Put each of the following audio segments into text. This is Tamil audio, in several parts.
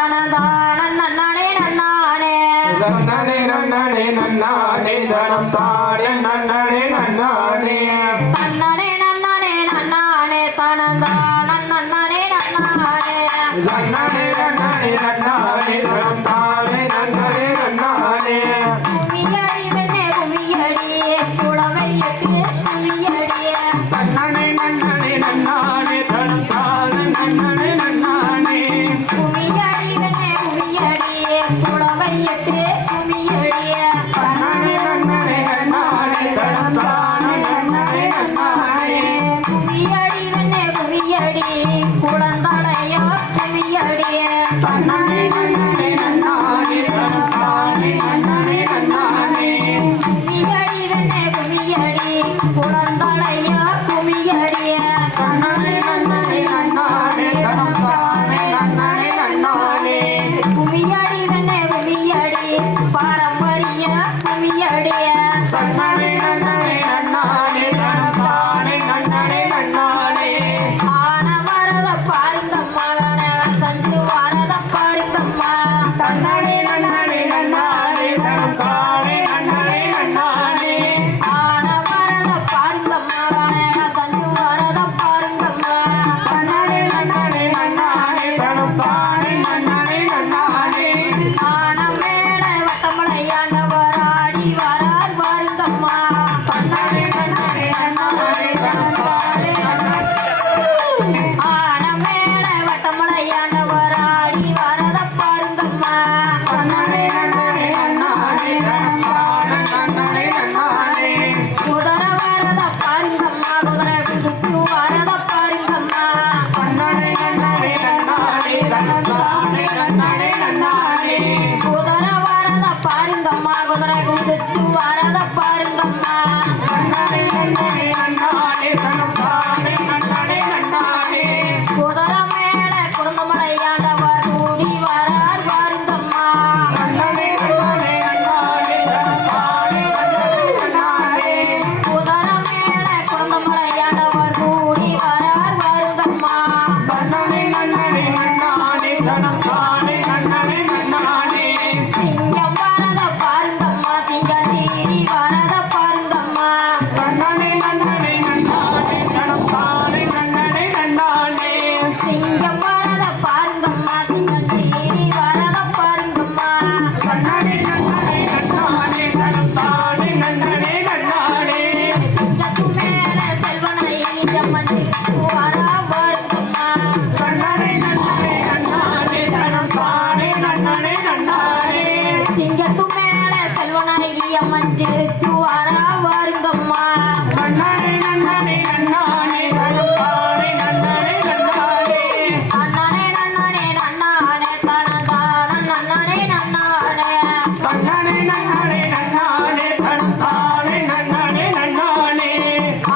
தனதான நன்னானே நன்னானே நன்னனே நன்னனே நன்னானே தனம் தானே நன்னனே நன்னானே தன்னனே நன்னனே நன்னானே தனதான நன்னானே நன்னானே நன்னனே நன்னனே நன்னானே தனம் தானே நன்னனே நன்னானே குமியடி வெண்ணே குமியடி குளவையட்டு குமியடி நன்னனே நன்னனே நன்னானே தனம் தானே நன்னனே நன்னானே குமியடி வெண்ணே குமியடி குளவையட்டு குமியடி நன்னனே நன்னனே நன்னானே தனம் தானே நன்னனே நன்னானே குமியடி வெண்ணே குமியடி குளந்தடையோ குமியடி நன்னனே நன்னனே நன்னானே தனம் தானே நன்னனே நன்னானே குமியடி வெண்ணே குமியடி குளந்தடையோ குமியடி நன்னனே நன்னனே நன்னானே தனம் தானே நன்னனே நன்னானே குமியடி வெண்ணே குமியடி பாரம்பரிய குமியடி நன்னனே நன்னனே நன்னானே தனம் தானே நன்னனே நன்னானே ஆன வரத பாருங்கம்மா சஞ்சு வரத பாருங்கம்மா நன்னனே நன்னனே நன்னானே தனம் தானே நன்னனே நன்னானே ஆன வரத பாருங்கம்மா சஞ்சு வரத பாருங்கம்மா நன்னனே நன்னனே நன்னானே தனம் தானே நன்னனே நன்னானே ஆன மேல வட்டமலையாண்டவர் ஆடி வரார் பாருங்கம்மா நன்னனே நன்னனே நன்னானே தனம் தானே நன்னனே ஆன மேல வட்டமலையாண்டவர் ஆடி வரத பாருங்கம்மா நன்னனே நன்னனே நன்னானே தனம் தானே நன்னனே நன்னானே குதிரை வரத பாருங்கம்மா குதிரை குதிச்சு வரத பாருங்கம்மா நன்னனே நன்னனே நன்னானே தனம் தானே நன்னனே நன்னானே குதிரை வரத பாருங்கம்மா குதிரை குதிச்சு வரத பாருங்கம்மா நன்னனே நன்னனே நன்னானே தனம் தானே நன்னனே நன்னானே குதிரை மேல குடும்பமலையாண்டவர் கூடி வரார் பாருங்கம்மா நன்னனே நன்னனே நன்னானே தனம் தானே நன்னனே நன்னானே குதிரை மேல குடும்பமலையாண்டவர் கூடி வரார் பாருங்கம்மா நன்னனே நன்னனே நன்னானே தனம் தானே நன்னனே நன்னானே சிங்கம் வரத பாருங்கம்மா சிங்கம் தீரி வரத பாருங்கம்மா நன்னனே நன்னனே நன்னானே தனம் தானே நன்னனே நன்னானே சிங்கம் வரத பாருங்கம்மா சிங்கம் தீரி வரத பாருங்கம்மா நன்னனே நன்னனே நன்னானே தனம் தானே நன்னனே நன்னானே சிங்கத்து மேல செல்வனை ஜம்மஞ்சி வரா பாருங்கம்மா நன்னனே நன்னனே நன்னானே தனம் தானே நன்னனே நன்னானே சிங்கத்து மேல செல்வனை அம்மஞ்சி வரா பாருங்கம்மா நன்னனே நன்னனே நன்னானே தனம் தானே நன்னனே நன்னானே அண்ணனே நன்னனே நன்னானே தனதான நன்னனே நன்னானே நன்னனே நன்னனே நன்னானே தனம் தானே நன்னனே நன்னானே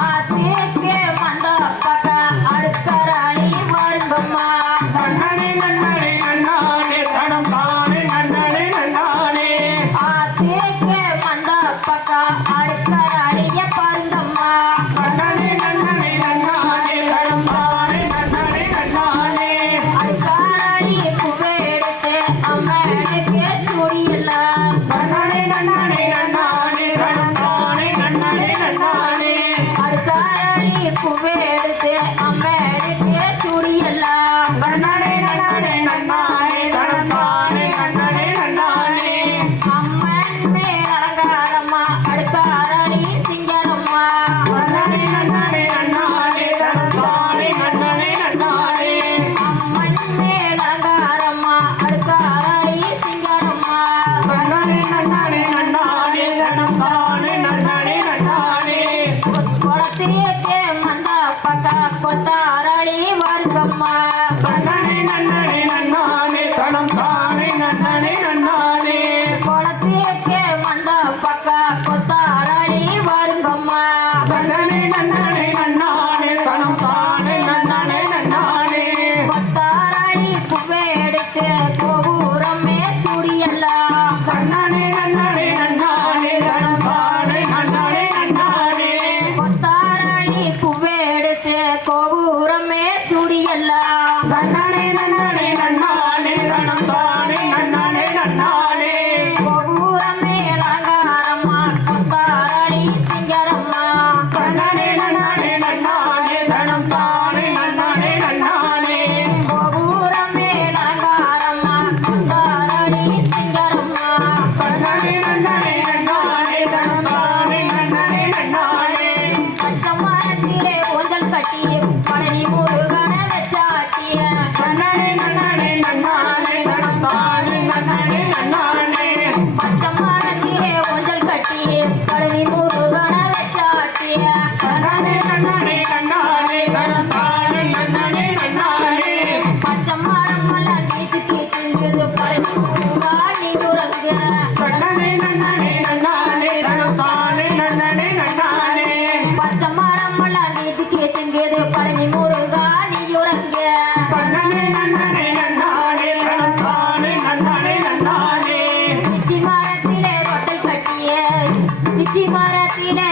ஆத்திக்கே வந்த பக்க அடுக்கராணி பாருங்கம்மா நன்னனே நன்னனே நன்னானே தனம் தானே நன்னனே நன்னானே நன்னானே கோபுரம் மேலங்காரம்மா கொத்தாரடி சிங்கரம்மா நன்னானே நன்னானே நன்னானே தனம் தானே நன்னானே நன்னானே கோபுரம் மேலங்காரம்மா கொத்தாரடி சிங்கரம்மா நன்னானே நன்னானே நன்னானே தனம் தானே நன்னானே நன்னானே பச்சை மரத்திலே ஊஞ்சல் கட்டி பழனி முருகனை வச்சாட்டிய நன்னானே நன்னானே நன்னானே தனம் தானே நன்னானே நன்னானே பச்சை மரத்திலே ஊஞ்சல் கட்டி பழனி முருகனை வச்சாட்டிய நன்னானே நன்னானே நன்னானே தனம் தானே நன்னானே நன்னானே பச்சை மரம் எல்லாம் கீச்சு கீச்சுங்குது பழனி முருகா நீ உறங்க நன்னானே நன்னானே நன்னானே தனம் தானே நன்னானே நன்னானே பச்சை மரம் எல்லாம் கீச்சு கீச்சுங்குது பழனி முருகா நீ உறங்க நன்னானே நன்னானே நன்னானே தனம் தானே நன்னானே நன்னானே இச்சி மரத்திலே ரொட்டை கட்டிய இச்சி மரத்திலே